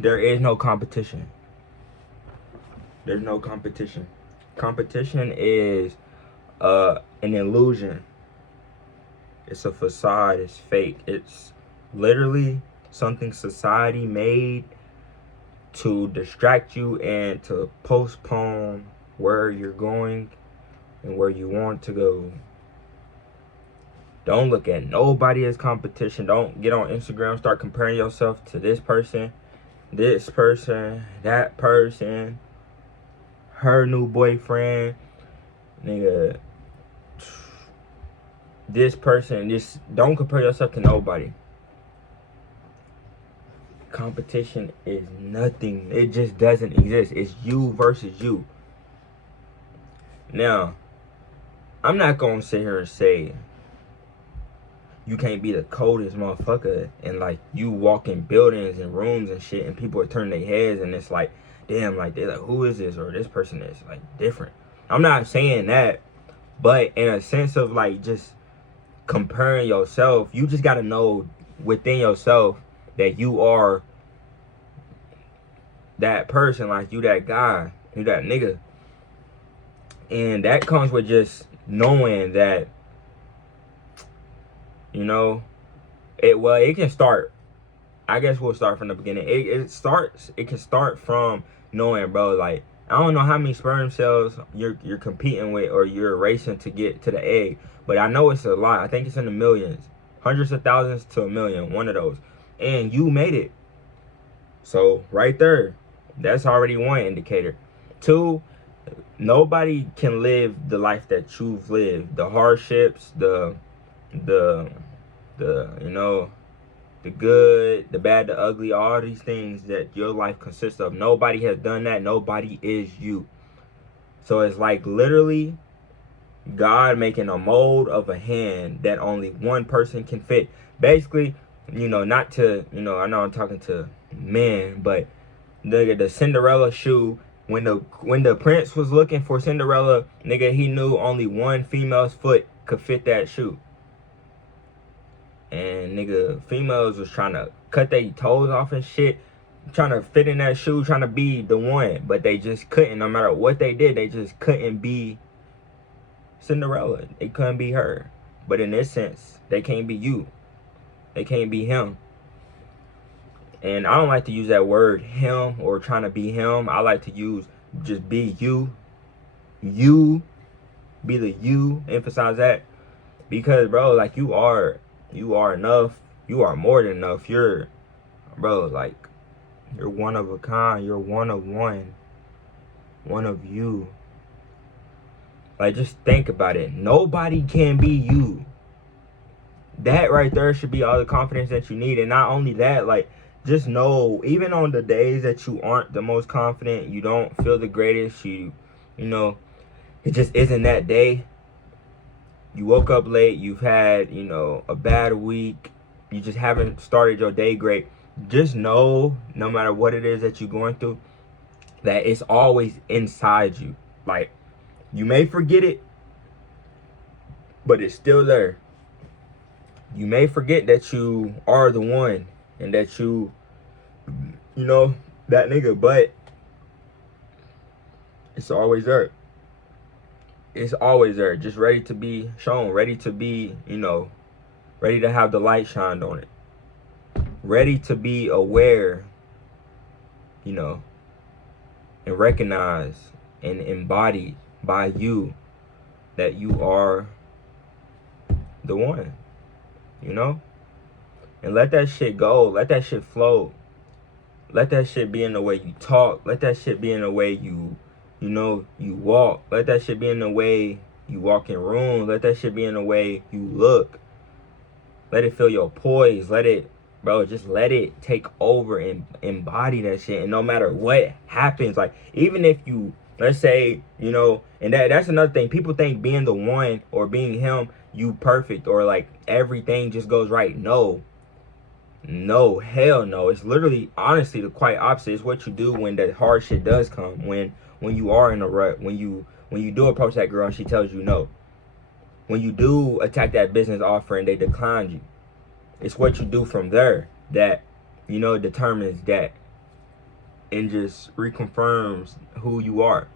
There is no competition. There's no competition. Competition is an illusion. It's a facade. It's fake. It's literally something society made to distract you and to postpone where you're going and where you want to go. Don't look at nobody as competition. Don't get on Instagram, start comparing yourself to this person, that person, her new boyfriend, nigga, this person. Just don't compare yourself to nobody. Competition is nothing. It just doesn't exist. It's you versus you. Now, I'm not gonna sit here and say you can't be the coldest motherfucker and like you walk in buildings and rooms and shit and people are turning their heads and it's like, damn, like they're like, who is this? Or this person is like different. I'm not saying that, but in a sense of like just comparing yourself, you just gotta know within yourself that you are that person, like you that guy, you that nigga. And that comes with just knowing that, you know, it can start. I guess we'll start from the beginning. It can start from knowing, bro, like I don't know how many sperm cells you're competing with or you're racing to get to the egg, but I know it's a lot. I think it's in the millions, hundreds of thousands to a million, one of those. And you made it. So right there, that's already one indicator. Two, nobody can live the life that you've lived. The hardships, the you know, the good, the bad, the ugly, all these things that your life consists of. Nobody has done that. Nobody is you. So it's like literally God making a mold of a hand that only one person can fit. Basically, you know, not to, you know, I know I'm talking to men, but the Cinderella shoe, when the prince was looking for Cinderella, nigga, he knew only one female's foot could fit that shoe. And nigga, females was trying to cut their toes off and shit, trying to fit in that shoe, trying to be the one, but they just couldn't. No matter what they did, they just couldn't be Cinderella. They couldn't be her. But in this sense, they can't be you. They can't be him. And I don't like to use that word him or trying to be him. I like to use just be you. You. Be the you. Emphasize that. Because, bro, like you are enough. You are more than enough. You're, bro, like, you're one of a kind. You're one of one. One of you. Like, just think about it. Nobody can be you. That right there should be all the confidence that you need. And not only that, like, just know, even on the days that you aren't the most confident, you don't feel the greatest, you know, it just isn't that day. You woke up late, you've had, you know, a bad week, you just haven't started your day great. Just know, no matter what it is that you're going through, that it's always inside you. Like, you may forget it, but it's still there. You may forget that you are the one and that you know, that nigga, but it's always there. It's always there, just ready to be shown, ready to be, you know, ready to have the light shined on it, ready to be aware, you know, and recognized and embodied by you that you are the one, you know? And let that shit go. Let that shit flow. Let that shit be in the way you talk. Let that shit be in the way you know, you walk. Let that shit be in the way you walk in rooms. Let that shit be in the way you look. Let it feel your poise. Let it, bro, just let it take over and embody that shit. And no matter what happens, like, even if you, let's say, you know, and that's another thing. People think being the one or being him, you perfect or like everything just goes right. No, hell no. It's literally, honestly, the quite opposite. It's what you do when that hard shit does come. When you are in a rut. When you do approach that girl and she tells you no. When you do attack that business offer and they decline you. It's what you do from there that, you know, determines that and just reconfirms who you are.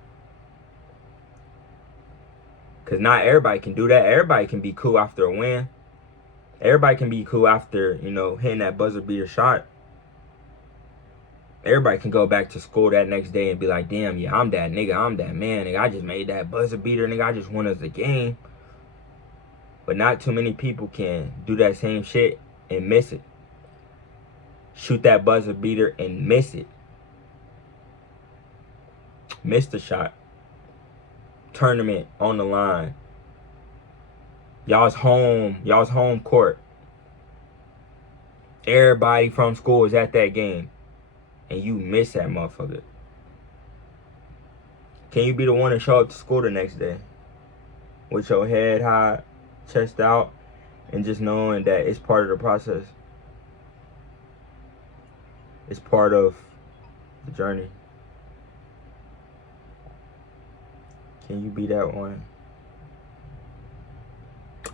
Because not everybody can do that. Everybody can be cool after a win. Everybody can be cool after, you know, hitting that buzzer beater shot. Everybody can go back to school that next day and be like, damn, yeah, I'm that nigga. I'm that man. Nigga, I just made that buzzer beater. Nigga, I just won us the game. But not too many people can do that same shit and miss it. Shoot that buzzer beater and miss it. Miss the shot. Tournament on the line. Y'all's home court. Everybody from school is at that game. And you miss that motherfucker. Can you be the one to show up to school the next day with your head high, chest out, and just knowing that it's part of the process? It's part of the journey. Can you be that one?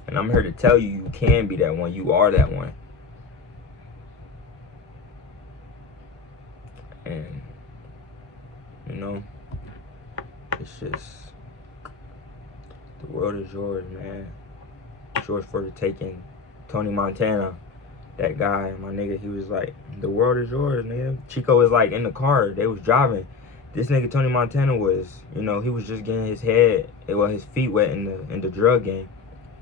And I'm here to tell you, you can be that one. You are that one. And, you know, it's just, the world is yours, man. It's yours for the taking. Tony Montana, that guy, my nigga, he was like, the world is yours, nigga. Chico was like in the car. They was driving. This nigga Tony Montana was, you know, he was just getting his feet wet in the drug game.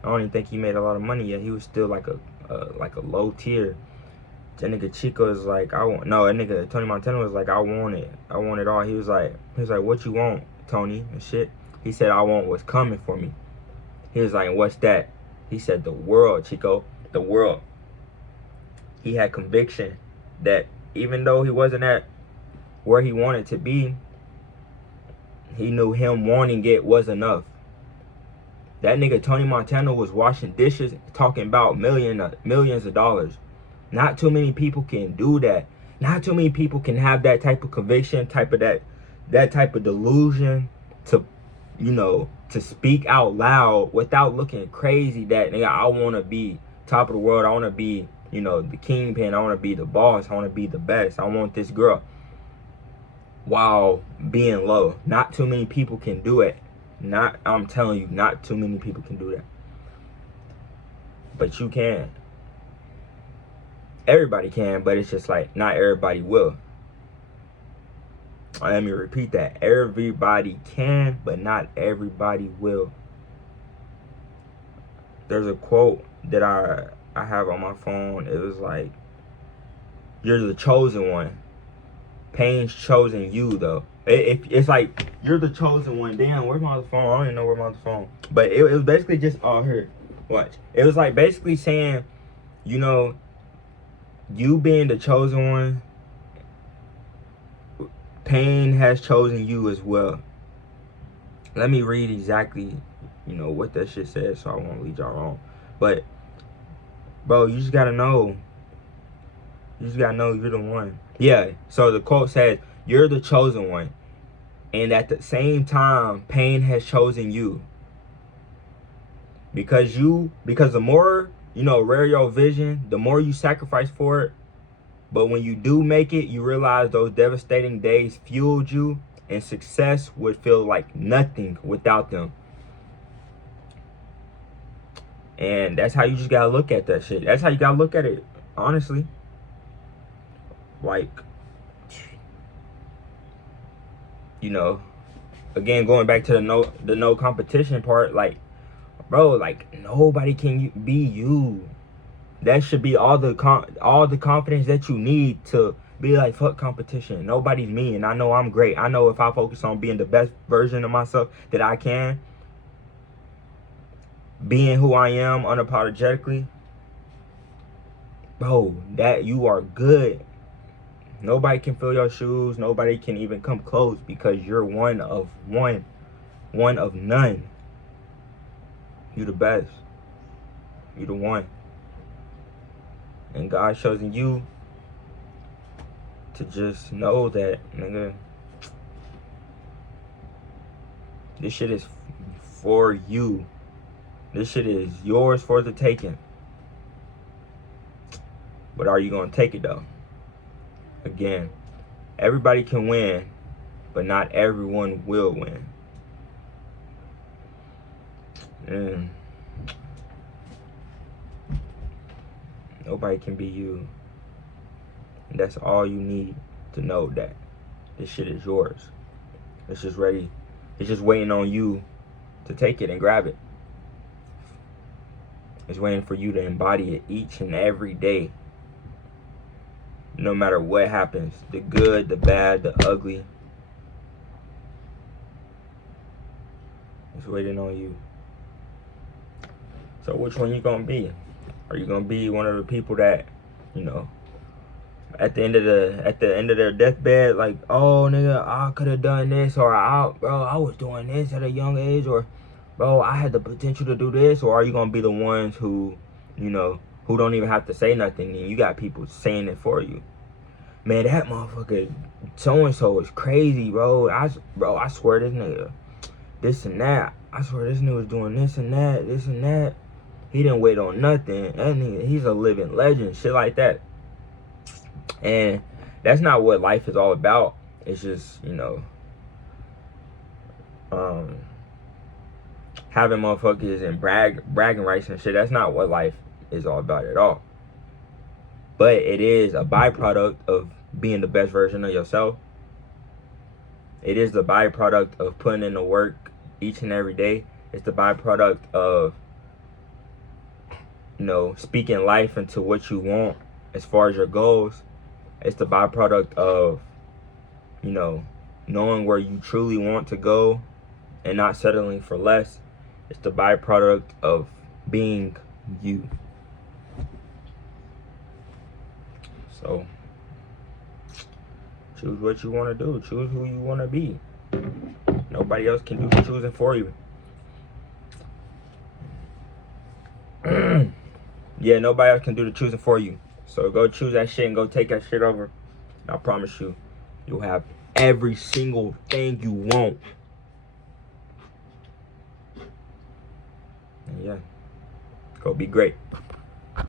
I don't even think he made a lot of money yet. He was still like a low tier. That nigga Chico is like, that nigga Tony Montana was like, I want it all. He was like, what you want, Tony, and shit. He said, I want what's coming for me. He was like, what's that? He said, the world, Chico, the world. He had conviction that even though he wasn't at where he wanted to be, he knew him wanting it was enough. That nigga Tony Montana was washing dishes, talking about millions of dollars. Not too many people can do that. Not too many people can have that type of conviction, that type of delusion to, you know, to speak out loud without looking crazy that, nigga, I want to be top of the world. I want to be, you know, the kingpin. I want to be the boss. I want to be the best. I want this girl. While being low. Not too many people can do it. I'm telling you, not too many people can do that. But you can. Everybody can, but it's just like, not everybody will. Let me repeat that. Everybody can, but not everybody will. There's a quote that I have on my phone. It was like, you're the chosen one. Pain's chosen you, though. It's like, you're the chosen one. Damn, where's my other phone? I don't even know where's my other phone. But it was basically just all here. Watch. It was like basically saying, you know, you being the chosen one, Pain has chosen you as well. Let me read exactly, you know, what that shit says so I won't lead y'all wrong. But, bro, you just gotta know. You just gotta know you're the one. Yeah, so the quote says, you're the chosen one. And at the same time, Pain has chosen you. Because the more, you know, rare your vision, the more you sacrifice for it. But when you do make it, you realize those devastating days fueled you, and success would feel like nothing without them. And that's how you just gotta look at that shit. That's how you gotta look at it, honestly. Like, you know, again, going back to the no competition part, like, bro, like, nobody can be you. That should be all the confidence that you need to be like, fuck competition. Nobody's me, and I know I'm great. I know if I focus on being the best version of myself that I can, being who I am unapologetically, bro, that you are good. Nobody can fill your shoes. Nobody can even come close because you're one of none. You the best. You the one. And God's chosen you to just know that, nigga, this shit is for you. This shit is yours for the taking. But are you gonna take it though? Again, Everybody can win, but not everyone will win. And nobody can be you. And that's all you need to know, that this shit is yours. It's just ready. It's just waiting on you to take it and grab it. It's waiting for you to embody it each and every day. No matter what happens, the good, the bad, the ugly. It's waiting on you. So which one you gonna be? Are you gonna be one of the people that, you know, at the end of their deathbed, like, oh nigga, I could have done this, or bro, I was doing this at a young age, or bro, I had the potential to do this? Or are you gonna be the ones who, you know, who don't even have to say nothing, and you got people saying it for you? Man, that motherfucker so and so is crazy, bro. I swear this nigga, this and that. I swear this nigga was doing this and that, this and that. He didn't wait on nothing. That nigga, he's a living legend, shit like that. And that's not what life is all about. It's just, you know, having motherfuckers and bragging rights and shit. That's not what life is all about at all. But it is a byproduct of being the best version of yourself. It is the byproduct of putting in the work each and every day. It's the byproduct of, you know, speaking life into what you want as far as your goals. It's the byproduct of, you know, knowing where you truly want to go and not settling for less. It's the byproduct of being you. So, choose what you want to do. Choose who you want to be. Nobody else can do the choosing for you. Yeah, nobody else can do the choosing for you. So go choose that shit and go take that shit over. And I promise you, you'll have every single thing you want. And yeah, go be great.